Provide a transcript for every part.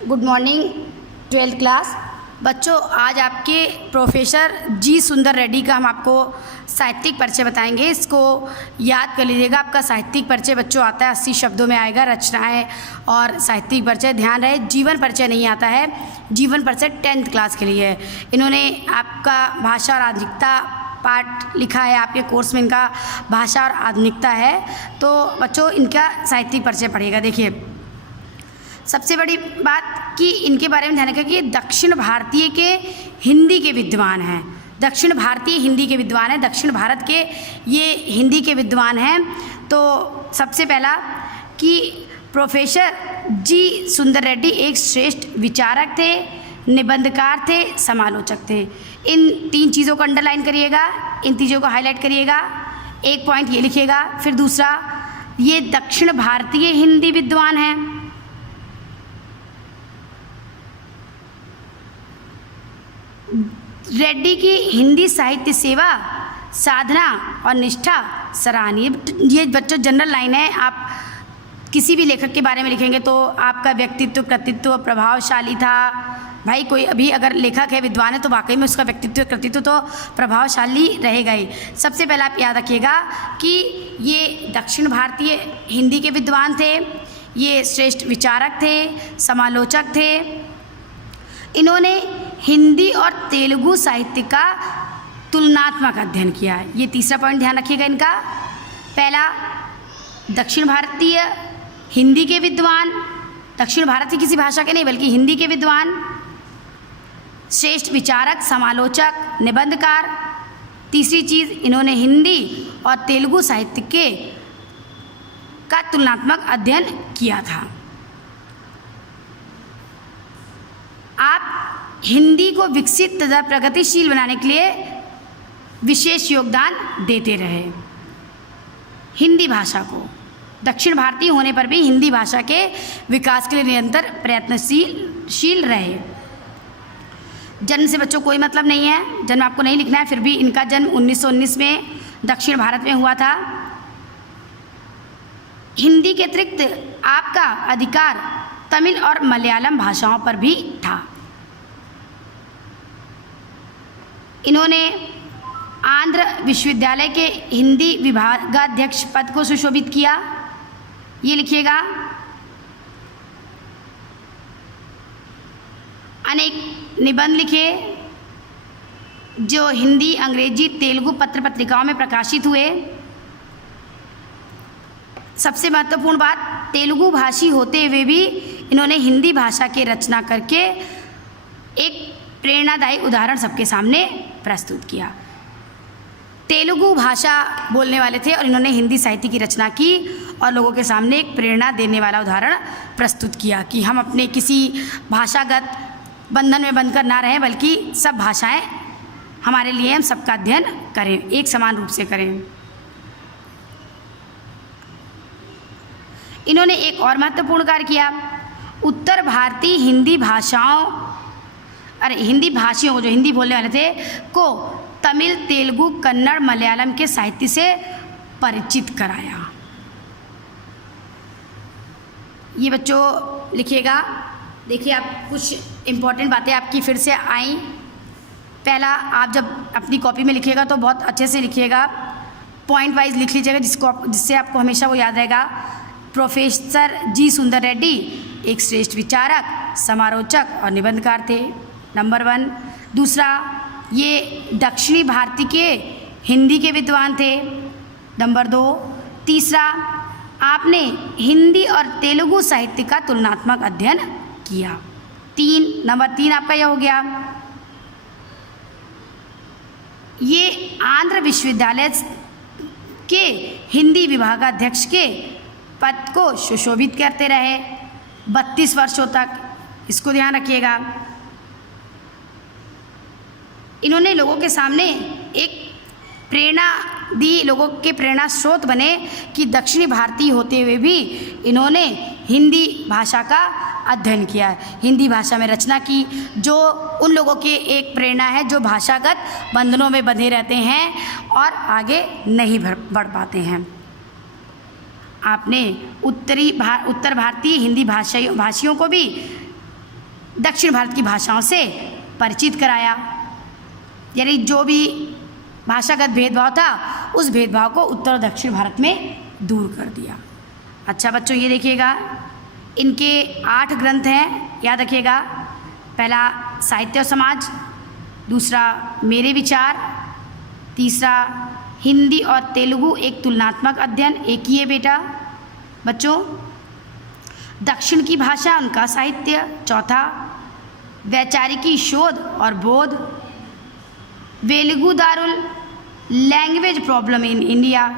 Good morning 12th class बच्चों। आज आपके प्रोफेसर जी सुंदर रेड्डी का हम आपको साहित्यिक परिचय बताएंगे। इसको याद कर लीजिएगा। आपका साहित्यिक परिचय बच्चों आता है 80 शब्दों में आएगा। रचनाएं और साहित्यिक परिचय, ध्यान रहे जीवन परिचय नहीं आता है। जीवन परिचय 10th क्लास के लिए है। इन्होंने आपका भाषा और आधुनिकता पाठ लिखा है, आपके कोर्स में इनका भाषा और आधुनिकता है। तो बच्चों इनका साहित्यिक परिचय पढ़िएगा। देखिए, सबसे बड़ी बात कि इनके बारे में ध्यान रखिए कि दक्षिण भारतीय के हिंदी के विद्वान हैं। दक्षिण भारतीय हिंदी के विद्वान हैं, दक्षिण भारत के ये हिंदी के विद्वान हैं। तो सबसे पहला कि प्रोफेसर जी सुंदर रेड्डी एक श्रेष्ठ विचारक थे, निबंधकार थे, समालोचक थे। इन 3 चीज़ों को अंडरलाइन करिएगा, इन चीज़ों को हाईलाइट करिएगा। एक पॉइंट ये लिखिएगा। फिर दूसरा, ये दक्षिण भारतीय हिंदी विद्वान हैं। रेड्डी की हिंदी साहित्य सेवा, साधना और निष्ठा सराहनीय। ये बच्चों जनरल लाइन है। आप किसी भी लेखक के बारे में लिखेंगे तो आपका व्यक्तित्व कृतित्व प्रभावशाली था। भाई कोई अभी अगर लेखक है, विद्वान है, तो वाकई में उसका व्यक्तित्व कृतित्व तो प्रभावशाली रहेगा ही। सबसे पहले आप याद रखिएगा कि ये दक्षिण भारतीय हिंदी के विद्वान थे, ये श्रेष्ठ विचारक थे, समालोचक थे। इन्होंने हिंदी और तेलुगु साहित्य का तुलनात्मक अध्ययन किया है। ये तीसरा पॉइंट ध्यान रखिएगा इनका। पहला, दक्षिण भारतीय हिंदी के विद्वान, दक्षिण भारत की किसी भाषा के नहीं बल्कि हिंदी के विद्वान, श्रेष्ठ विचारक, समालोचक, निबंधकार। तीसरी चीज़, इन्होंने हिंदी और तेलुगु साहित्य का तुलनात्मक अध्ययन किया था। आप हिंदी को विकसित तथा प्रगतिशील बनाने के लिए विशेष योगदान देते रहे। हिंदी भाषा को, दक्षिण भारतीय होने पर भी हिंदी भाषा के विकास के लिए निरंतर प्रयत्नशील रहे। जन्म से बच्चों कोई मतलब नहीं है, जन्म आपको नहीं लिखना है, फिर भी इनका जन्म 1919 में दक्षिण भारत में हुआ था। हिंदी के अतिरिक्त आपका अधिकार तमिल और मलयालम भाषाओं पर भी था। इन्होंने आंध्र विश्वविद्यालय के हिंदी विभागाध्यक्ष पद को सुशोभित किया। ये लिखिएगा। अनेक निबंध लिखे जो हिंदी, अंग्रेजी, तेलुगु पत्र पत्रिकाओं में प्रकाशित हुए। सबसे महत्वपूर्ण बात, तेलुगु भाषी होते हुए भी इन्होंने हिंदी भाषा की रचना करके एक प्रेरणादायी उदाहरण सबके सामने प्रस्तुत किया। तेलुगु भाषा बोलने वाले थे और इन्होंने हिंदी साहित्य की रचना की और लोगों के सामने एक प्रेरणा देने वाला उदाहरण प्रस्तुत किया कि हम अपने किसी भाषागत बंधन में बंधकर ना रहें, बल्कि सब भाषाएं हमारे लिए, हम सबका अध्ययन करें, एक समान रूप से करें। इन्होंने एक और महत्वपूर्ण कार्य किया। उत्तर भारतीय हिंदी भाषियों को, जो हिंदी बोलने वाले थे, को तमिल, तेलुगु, कन्नड़, मलयालम के साहित्य से परिचित कराया। ये बच्चों लिखिएगा। देखिए, आप कुछ इम्पोर्टेंट बातें आपकी फिर से आई। पहला, आप जब अपनी कॉपी में लिखिएगा तो बहुत अच्छे से लिखिएगा, पॉइंट वाइज लिख लीजिएगा, जिससे आपको हमेशा वो याद रहेगा। प्रोफेसर जी सुंदर रेड्डी एक श्रेष्ठ विचारक, समालोचक और निबंधकार थे, नंबर 1। दूसरा, ये दक्षिणी भारतीय के हिंदी के विद्वान थे, नंबर 2। तीसरा, आपने हिंदी और तेलुगु साहित्य का तुलनात्मक अध्ययन किया। नंबर 3 आपका यह हो गया। ये आंध्र विश्वविद्यालय के हिंदी विभागाध्यक्ष के पद को सुशोभित करते रहे 32 वर्षों तक। इसको ध्यान रखिएगा। इन्होंने लोगों के सामने एक प्रेरणा दी, लोगों के प्रेरणा स्रोत बने कि दक्षिणी भारतीय होते हुए भी इन्होंने हिंदी भाषा का अध्ययन किया, हिंदी भाषा में रचना की, जो उन लोगों की एक प्रेरणा है जो भाषागत बंधनों में बंधे रहते हैं और आगे नहीं बढ़ पाते हैं। आपने उत्तर भारतीय हिंदी भाषियों को भी दक्षिण भारत की भाषाओं से परिचित कराया, यानी जो भी भाषागत भेदभाव था उस भेदभाव को उत्तर और दक्षिण भारत में दूर कर दिया। अच्छा बच्चों, ये देखिएगा इनके 8 ग्रंथ हैं, याद रखिएगा। पहला साहित्य और समाज, दूसरा मेरे विचार, तीसरा हिंदी और तेलुगु एक तुलनात्मक अध्ययन, एक ही है बेटा बच्चों। दक्षिण की भाषा उनका साहित्य, चौथा वैचारिकी शोध और बोध, Velugu Darul language problem in India.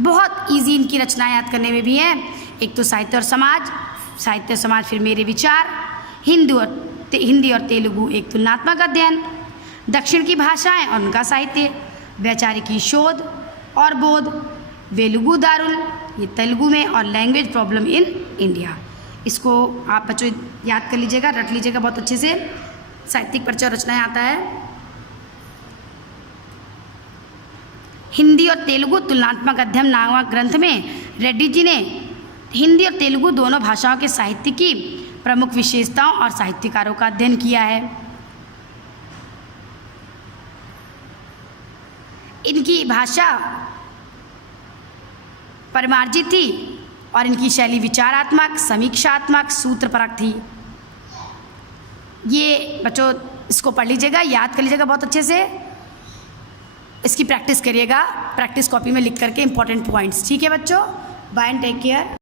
बहुत इजी इनकी रचनाएं याद करने में भी हैं। एक तो साहित्य और समाज, फिर मेरे विचार, हिंदी और तेलुगु एक तुलनात्मक अध्ययन, दक्षिण की भाषाएं और उनका साहित्य, वैचारिकी शोध और बोध, वेलुगु दारुल ये तेलुगु में, और लैंग्वेज प्रॉब्लम इन इंडिया। इसको आप बच्चों याद कर लीजिएगा, रट लीजिएगा बहुत अच्छे से। साहित्यिक परिचय और रचनाएं आता है। हिंदी और तेलुगु तुलनात्मक अध्ययन नामक ग्रंथ में रेड्डी जी ने हिंदी और तेलुगु दोनों भाषाओं के साहित्य की प्रमुख विशेषताओं और साहित्यकारों का अध्ययन किया है। इनकी भाषा परिमार्जित थी और इनकी शैली विचारात्मक, समीक्षात्मक, सूत्रपरक थी। ये बच्चों इसको पढ़ लीजिएगा, याद कर लीजिएगा बहुत अच्छे से। इसकी प्रैक्टिस करिएगा, प्रैक्टिस कॉपी में लिख करके इंपॉर्टेंट पॉइंट्स। ठीक है बच्चों, बाय एंड टेक केयर।